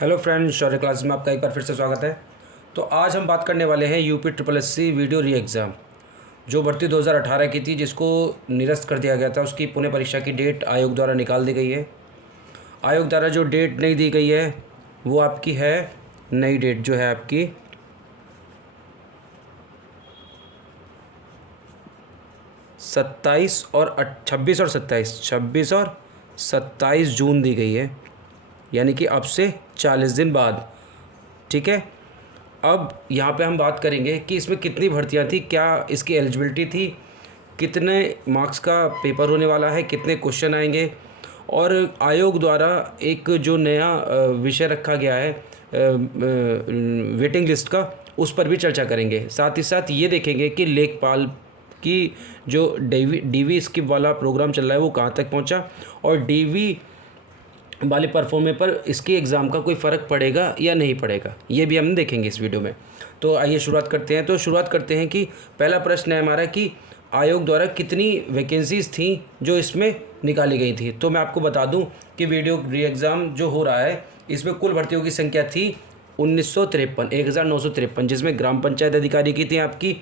Hello friends, शौर्य class में आपका एक बार फिर से स्वागत है। तो आज हम बात करने वाले हैं यूपी ट्रिपल एससी वीडियो री एग्ज़ाम जो भर्ती 2018 की थी, जिसको निरस्त कर दिया गया था। उसकी पुनः परीक्षा की डेट आयोग द्वारा निकाल दी गई है। आयोग द्वारा जो डेट नहीं दी गई है वो आपकी है नई डेट, जो है आपकी 26 और 27 जून दी गई है, यानी कि अब से 40 दिन बाद। ठीक है, अब यहाँ पे हम बात करेंगे कि इसमें कितनी भर्तियाँ थी, क्या इसकी एलिजिबिलिटी थी, कितने मार्क्स का पेपर होने वाला है, कितने क्वेश्चन आएंगे, और आयोग द्वारा एक जो नया विषय रखा गया है वेटिंग लिस्ट का, उस पर भी चर्चा करेंगे। साथ ही साथ ये देखेंगे कि लेखपाल की जो डीवी स्किप वाला प्रोग्राम चल रहा है वो कहाँ तक पहुँचा, और डीवी वाले परफॉर्मे पर इसके एग्ज़ाम का कोई फ़र्क पड़ेगा या नहीं पड़ेगा, ये भी हम देखेंगे इस वीडियो में। तो आइए शुरुआत करते हैं। तो शुरुआत करते हैं कि पहला प्रश्न है हमारा कि आयोग द्वारा कितनी वैकेंसीज़ थी जो इसमें निकाली गई थी। तो मैं आपको बता दूं कि वीडियो री एग्ज़ाम जो हो रहा है इसमें कुल भर्तियों की संख्या थी 1953, जिसमें ग्राम पंचायत अधिकारी की थी आपकी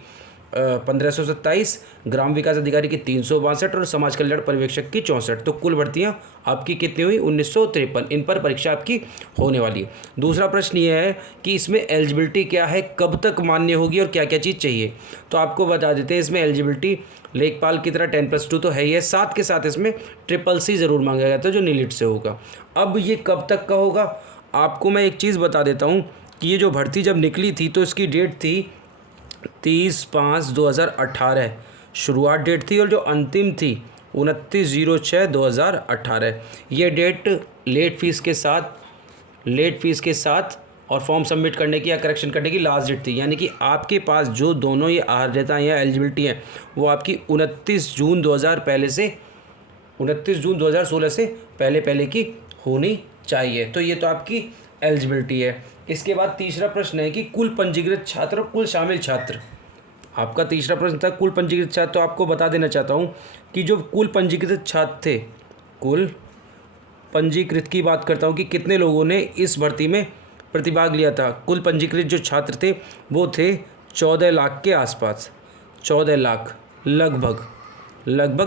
1527, ग्राम विकास अधिकारी की 362 और समाज कल्याण पर्यवेक्षक की 64। तो कुल भर्तियां आपकी कितनी हुई? 1953। इन पर परीक्षा आपकी होने वाली है। दूसरा प्रश्न ये है कि इसमें एलिजिबिलिटी क्या है, कब तक मान्य होगी और क्या क्या चीज़ चाहिए। तो आपको बता देते हैं, इसमें एलिजिबिलिटी लेखपाल की तरह 10+2 तो है ही है, साथ के साथ इसमें CCC ज़रूर मांगा गया था जो नीलिट से होगा। अब ये कब तक का होगा, आपको मैं एक चीज़ बता देता हूँ कि ये जो भर्ती जब निकली थी तो इसकी डेट थी 30/5/2018 शुरुआत डेट थी, और जो अंतिम थी 29/06/2018। ये डेट लेट फीस के साथ और फॉर्म सबमिट करने की या करेक्शन करने की लास्ट डेट थी। यानी कि आपके पास जो दोनों ये अर्हता या एलिजिबिलिटी है वो आपकी 29 जून 2016 से पहले की होनी चाहिए। तो ये तो आपकी एलिजिबिलिटी है। इसके बाद तीसरा प्रश्न है कि कुल पंजीकृत छात्र और कुल शामिल छात्र। आपका तीसरा प्रश्न था कुल पंजीकृत छात्र। तो आपको बता देना चाहता हूँ कि जो कुल पंजीकृत छात्र थे, कुल पंजीकृत की बात करता हूँ कि कितने लोगों ने इस भर्ती में प्रतिभाग लिया था। कुल पंजीकृत जो छात्र थे वो थे 14 लाख के आसपास, 14 लाख लगभग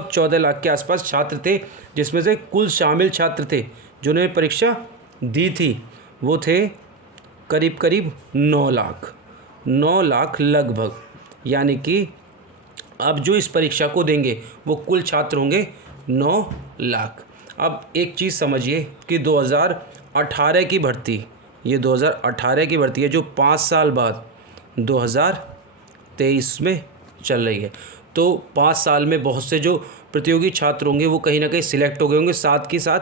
14 लाख के आसपास छात्र थे, जिसमें से कुल शामिल छात्र थे जिन्होंने परीक्षा दी थी वो थे करीब 9 लाख लगभग। यानी कि अब जो इस परीक्षा को देंगे वो कुल छात्र होंगे 9 लाख। अब एक चीज़ समझिए कि 2018 की भर्ती, ये 2018 की भर्ती है जो 5 साल बाद 2023 में चल रही है। तो 5 साल में बहुत से जो प्रतियोगी छात्र होंगे वो कहीं ना कहीं सिलेक्ट हो गए होंगे। साथ ही साथ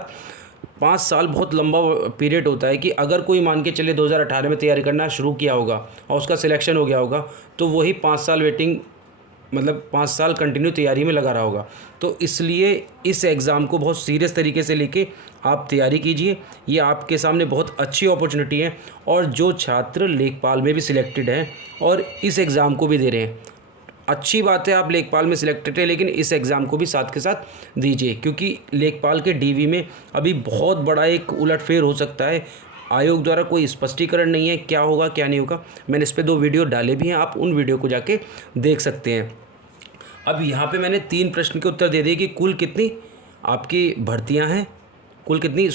5 साल बहुत लंबा पीरियड होता है कि अगर कोई मान के चले 2018 में तैयारी करना शुरू किया होगा और उसका सिलेक्शन हो गया होगा तो वही 5 साल वेटिंग, मतलब 5 साल कंटिन्यू तैयारी में लगा रहा होगा। तो इसलिए इस एग्ज़ाम को बहुत सीरियस तरीके से लेके आप तैयारी कीजिए। ये आपके सामने बहुत अच्छी अपॉर्चुनिटी है, और जो छात्र लेखपाल में भी सिलेक्टेड हैं और इस एग्ज़ाम को भी दे रहे हैं, अच्छी बात है आप लेखपाल में सिलेक्टेड है, लेकिन इस एग्ज़ाम को भी साथ के साथ दीजिए, क्योंकि लेखपाल के डीवी में अभी बहुत बड़ा एक उलटफेर हो सकता है। आयोग द्वारा कोई स्पष्टीकरण नहीं है क्या होगा क्या नहीं होगा। मैंने इस पर 2 वीडियो डाले भी हैं, आप उन वीडियो को जाके देख सकते हैं। अब यहाँ पे मैंने 3 प्रश्न के उत्तर दे दिए कि कुल कितनी आपकी भर्तियाँ हैं, कुल कितनी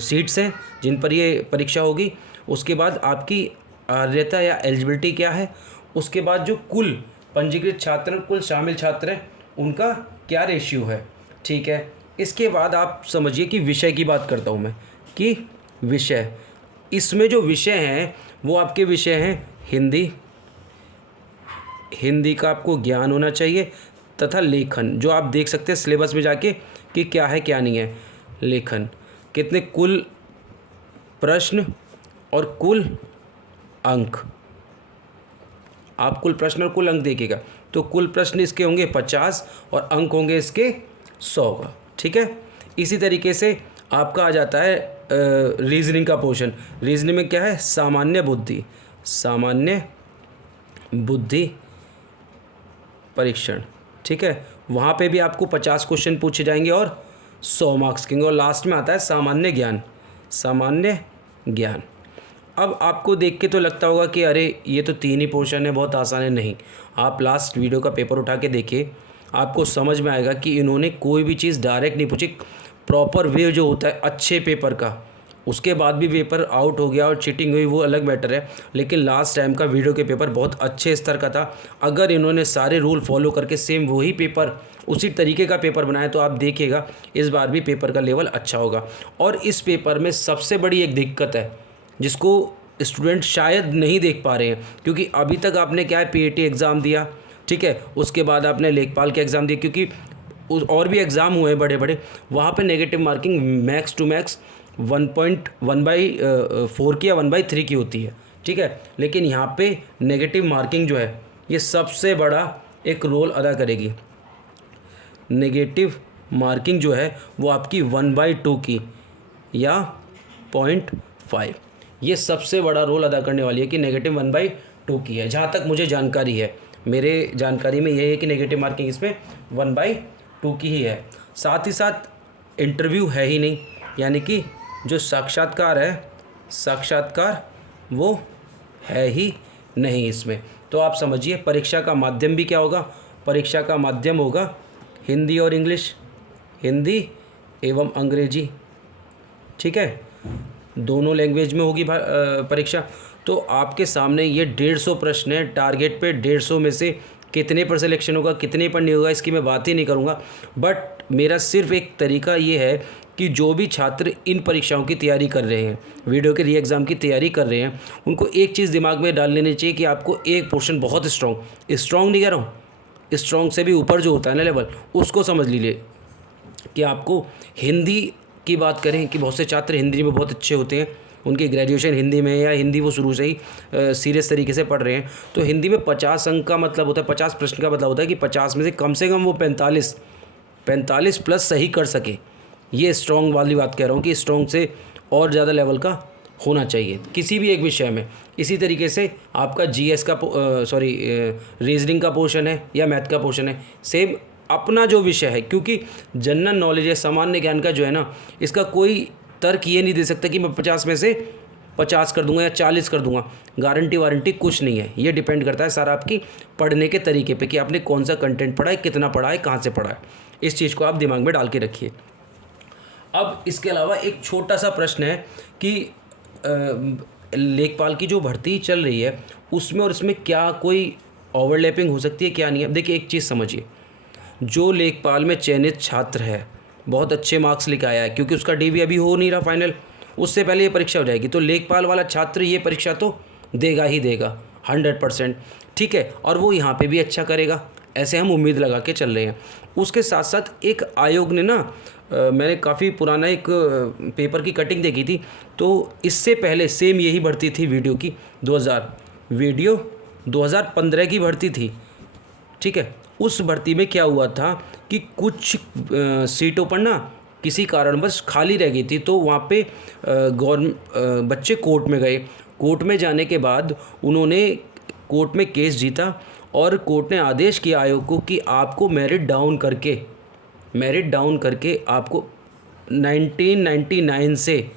सीट्स हैं जिन पर ये परीक्षा होगी। उसके बाद आपकी अर्हता या एलिजिबिलिटी क्या है। उसके बाद जो कुल पंजीकृत छात्र, कुल शामिल छात्र हैं, उनका क्या रेशियो है। ठीक है, इसके बाद आप समझिए कि विषय की बात करता हूँ मैं, कि विषय, इसमें जो विषय हैं वो आपके विषय हैं हिंदी का आपको ज्ञान होना चाहिए, तथा लेखन, जो आप देख सकते हैं सिलेबस में जाके कि क्या है क्या नहीं है। लेखन कितने, कुल प्रश्न और कुल अंक, आप कुल प्रश्न और कुल अंक देखिएगा। तो कुल प्रश्न इसके होंगे 50 और अंक होंगे इसके 100 का। ठीक है, इसी तरीके से आपका आ जाता है रीजनिंग का पोर्शन। रीजनिंग में क्या है? सामान्य बुद्धि परीक्षण। ठीक है, वहाँ पे भी आपको 50 क्वेश्चन पूछे जाएंगे और 100 मार्क्स के। और लास्ट में आता है सामान्य ज्ञान। अब आपको देख के तो लगता होगा कि अरे ये तो 3 ही पोर्शन है, बहुत आसान है। नहीं, आप लास्ट वीडियो का पेपर उठा के देखिए, आपको समझ में आएगा कि इन्होंने कोई भी चीज़ डायरेक्ट नहीं पूछी। प्रॉपर वे जो होता है अच्छे पेपर का, उसके बाद भी पेपर आउट हो गया और चीटिंग हुई, वो अलग मैटर है। लेकिन लास्ट टाइम का वीडियो के पेपर बहुत अच्छे स्तर का था। अगर इन्होंने सारे रूल फॉलो करके सेम वही पेपर, उसी तरीके का पेपर बनाया, तो आप देखिएगा इस बार भी पेपर का लेवल अच्छा होगा। और इस पेपर में सबसे बड़ी एक दिक्कत है जिसको स्टूडेंट शायद नहीं देख पा रहे हैं, क्योंकि अभी तक आपने क्या है, पीएटी एग्ज़ाम दिया, ठीक है, उसके बाद आपने लेखपाल के एग्ज़ाम दिए, क्योंकि और भी एग्ज़ाम हुए हैं बड़े बड़े, वहाँ पे negative marking max to max 1.1/4 की या 1/3 की होती है, ठीक है। लेकिन यहाँ पे नेगेटिव मार्किंग जो है ये सबसे बड़ा एक रोल अदा करेगी। नेगेटिव मार्किंग जो है वो आपकी 1/2 की या 0.5, ये सबसे बड़ा रोल अदा करने वाली है कि नेगेटिव 1/2 की है। जहाँ तक मुझे जानकारी है, मेरे जानकारी में ये है कि नेगेटिव मार्किंग इसमें 1/2 की ही है। साथ ही साथ इंटरव्यू है ही नहीं, यानी कि जो साक्षात्कार है, साक्षात्कार वो है ही नहीं इसमें। तो आप समझिए परीक्षा का माध्यम भी क्या होगा, परीक्षा का माध्यम होगा हिंदी और इंग्लिश, हिंदी एवं अंग्रेजी, ठीक है, दोनों लैंग्वेज में होगी परीक्षा। तो आपके सामने ये 150 प्रश्न है, टारगेट पे 150 में से कितने पर सिलेक्शन होगा, कितने पर नहीं होगा, इसकी मैं बात ही नहीं करूँगा। बट मेरा सिर्फ एक तरीका ये है कि जो भी छात्र इन परीक्षाओं की तैयारी कर रहे हैं, वीडियो के री एग्ज़ाम की तैयारी कर रहे हैं, उनको एक चीज़ दिमाग में डाल लेनी चाहिए कि आपको एक पोर्शन बहुत स्ट्रॉन्ग नहीं कह रहा हूँ, स्ट्रॉन्ग से भी ऊपर जो होता है ना लेवल, उसको समझ लीजिए कि आपको हिंदी की बात करें कि बहुत से छात्र हिंदी में बहुत अच्छे होते हैं, उनकी ग्रेजुएशन हिंदी में है या हिंदी वो शुरू से ही सीरियस तरीके से पढ़ रहे हैं, तो हिंदी में 50 अंक का मतलब होता है, 50 प्रश्न का मतलब होता है कि 50 में से कम वो 45 प्लस सही कर सके। ये स्ट्रॉन्ग वाली बात कह रहा हूँ कि स्ट्रॉन्ग से और ज़्यादा लेवल का होना चाहिए किसी भी एक विषय में। इसी तरीके से आपका जीएस का रीजनिंग का पोर्शन है या मैथ का पोर्शन है, सेम अपना जो विषय है, क्योंकि जनरल नॉलेज है, सामान्य ज्ञान का जो है ना, इसका कोई तर्क ये नहीं दे सकता कि मैं 50 में से 50 कर दूंगा या 40 कर दूंगा। गारंटी वारंटी कुछ नहीं है, ये डिपेंड करता है सारा आपकी पढ़ने के तरीके पे कि आपने कौन सा कंटेंट पढ़ा है, कितना पढ़ा है, कहाँ से पढ़ा है। इस चीज़ को आप दिमाग में डाल के रखिए। अब इसके अलावा एक छोटा सा प्रश्न है कि लेखपाल की जो भर्ती चल रही है उसमें और इसमें क्या कोई ओवरलैपिंग हो सकती है, क्या नहीं है। देखिए एक चीज़ समझिए, जो लेखपाल में चयनित छात्र है, बहुत अच्छे मार्क्स लेकर आया है, क्योंकि उसका डीवी अभी हो नहीं रहा फाइनल, उससे पहले ये परीक्षा हो जाएगी, तो लेखपाल वाला छात्र ये परीक्षा तो देगा ही देगा 100%, ठीक है, और वो यहाँ पे भी अच्छा करेगा, ऐसे हम उम्मीद लगा के चल रहे हैं। उसके साथ साथ एक आयोग ने ना मैंने काफ़ी पुराना एक पेपर की कटिंग देखी थी, तो इससे पहले सेम यही भर्ती थी वीडियो की 2015 की भर्ती थी, ठीक है। उस भर्ती में क्या हुआ था कि कुछ सीटों पर ना किसी कारणवश खाली रह गई थी, तो वहाँ पे बच्चे कोर्ट में गए। कोर्ट में जाने के बाद उन्होंने कोर्ट में केस जीता और कोर्ट ने आदेश किया आयोग को कि आपको मेरिट डाउन करके आपको 1999 से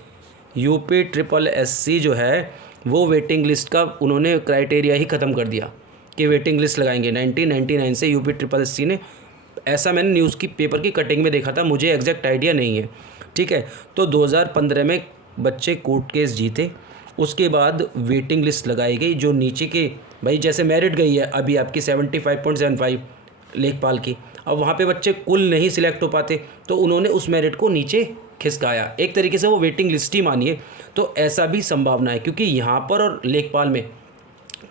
यूपी SSSC जो है वो वेटिंग लिस्ट का उन्होंने क्राइटेरिया ही ख़त्म कर दिया कि वेटिंग लिस्ट लगाएंगे। 1999 से यूपी SSSC ने, ऐसा मैंने न्यूज़ की पेपर की कटिंग में देखा था, मुझे एग्जैक्ट आइडिया नहीं है, ठीक है। तो 2015 में बच्चे कोर्ट केस जीते, उसके बाद वेटिंग लिस्ट लगाई गई। जो नीचे के भाई जैसे मेरिट गई है अभी आपकी 75.75 लेखपाल की, अब वहाँ पे बच्चे कुल नहीं सिलेक्ट हो पाते, तो उन्होंने उस मेरिट को नीचे खिसकाया, एक तरीके से वो वेटिंग लिस्ट ही मानिए। तो ऐसा भी संभावना है, क्योंकि यहाँ पर और लेखपाल में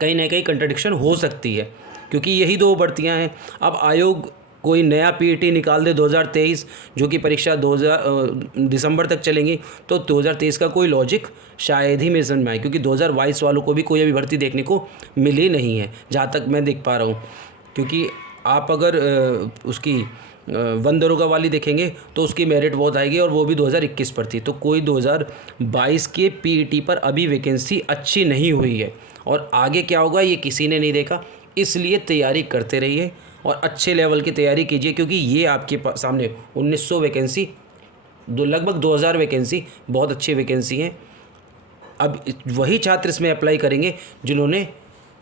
कहीं ना कहीं कंट्रडिक्शन हो सकती है, क्योंकि यही दो भर्तियाँ हैं। अब आयोग कोई नया पीईटी निकाल दे 2023, जो कि परीक्षा दिसंबर तक चलेंगी, तो 2023 का कोई लॉजिक शायद ही मेरे समझ में आए, क्योंकि 2022 वालों को भी कोई अभी भर्ती देखने को मिली नहीं है जहाँ तक मैं देख पा रहा हूँ। क्योंकि आप अगर उसकी वन दरोगा वाली देखेंगे तो उसकी मेरिट बहुत आएगी और वो भी 2021 पर थी, तो कोई 2022 के पीईटी पर अभी वैकेंसी अच्छी नहीं हुई है। और आगे क्या होगा ये किसी ने नहीं देखा, इसलिए तैयारी करते रहिए और अच्छे लेवल की तैयारी कीजिए, क्योंकि ये आपके सामने 1900 वैकेंसी, लगभग 2000 वैकेंसी बहुत अच्छी वैकेंसी हैं। अब वही छात्र इसमें अप्लाई करेंगे जिन्होंने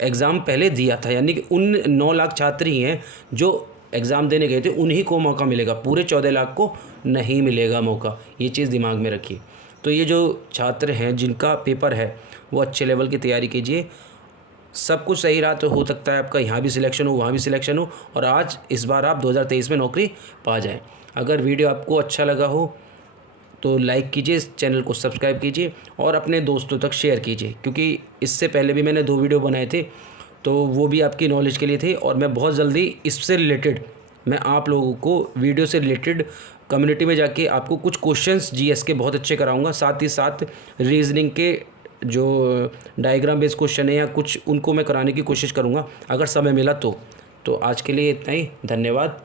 एग्ज़ाम पहले दिया था, यानी कि उन 9 लाख छात्र ही हैं जो एग्ज़ाम देने गए थे, उन्हीं को मौका मिलेगा, पूरे 14 लाख को नहीं मिलेगा मौका। ये चीज़ दिमाग में रखिए। तो ये जो छात्र हैं जिनका पेपर है वो अच्छे लेवल की तैयारी कीजिए। सब कुछ सही रहा तो हो सकता है आपका यहाँ भी सिलेक्शन हो, वहाँ भी सिलेक्शन हो, और आज इस बार आप 2023 में नौकरी पा जाएं। अगर वीडियो आपको अच्छा लगा हो तो लाइक कीजिए, इस चैनल को सब्सक्राइब कीजिए और अपने दोस्तों तक शेयर कीजिए, क्योंकि इससे पहले भी मैंने 2 वीडियो बनाए थे तो वो भी आपकी नॉलेज के लिए थे, और मैं बहुत जल्दी इससे रिलेटेड मैं आप लोगों को वीडियो से रिलेटेड कम्युनिटी में जाके आपको कुछ क्वेश्चंस जीएस के बहुत अच्छे कराऊंगा, साथ ही साथ रीजनिंग के जो डायग्राम बेस्ड क्वेश्चन है या कुछ उनको मैं कराने की कोशिश करूँगा अगर समय मिला तो आज के लिए इतना ही। धन्यवाद।